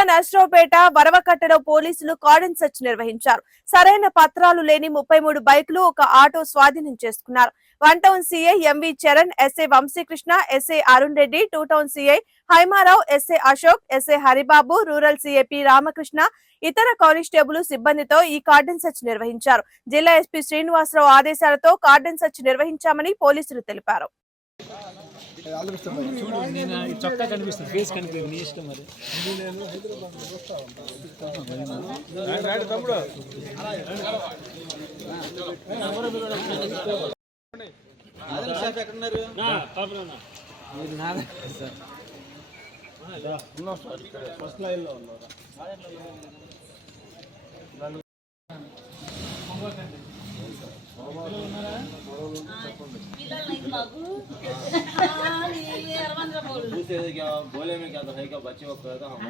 జిల్లా నర్సరావుపేట వరవకట్టలో పోలీసులు cordon search నిర్వహించారు. సరైన పత్రాలు లేని 33 బైకులు, ఒక ఆటో స్వాధీనం చేసుకున్నారు. 1 town CI MV Charan, SI Vamsikrishna, SI Arun Reddy, 2 town CI Haimarao, SI Ashok, SI Haribabu, rural CI P Ramakrishna, ఇతర కానిస్టేబుల్ సిబ్బందితో ఈ కార్డన్ సెర్చ్ నిర్వహించారు. జిల్లా ఎస్పీ శ్రీనివాసరావు ఆదేశాలతో కార్డన్ సెర్చ్ నిర్వహించామని పోలీసులు తెలిపారు. చొక్కా కనిపిస్తుంది, ఫేస్ కనిపిస్తుంది, నీ ఇష్టం మరి. ఫస్ట్ లైన్ లో ఉన్నారు. बोले में क्या है क्या बच्चे को कहता हम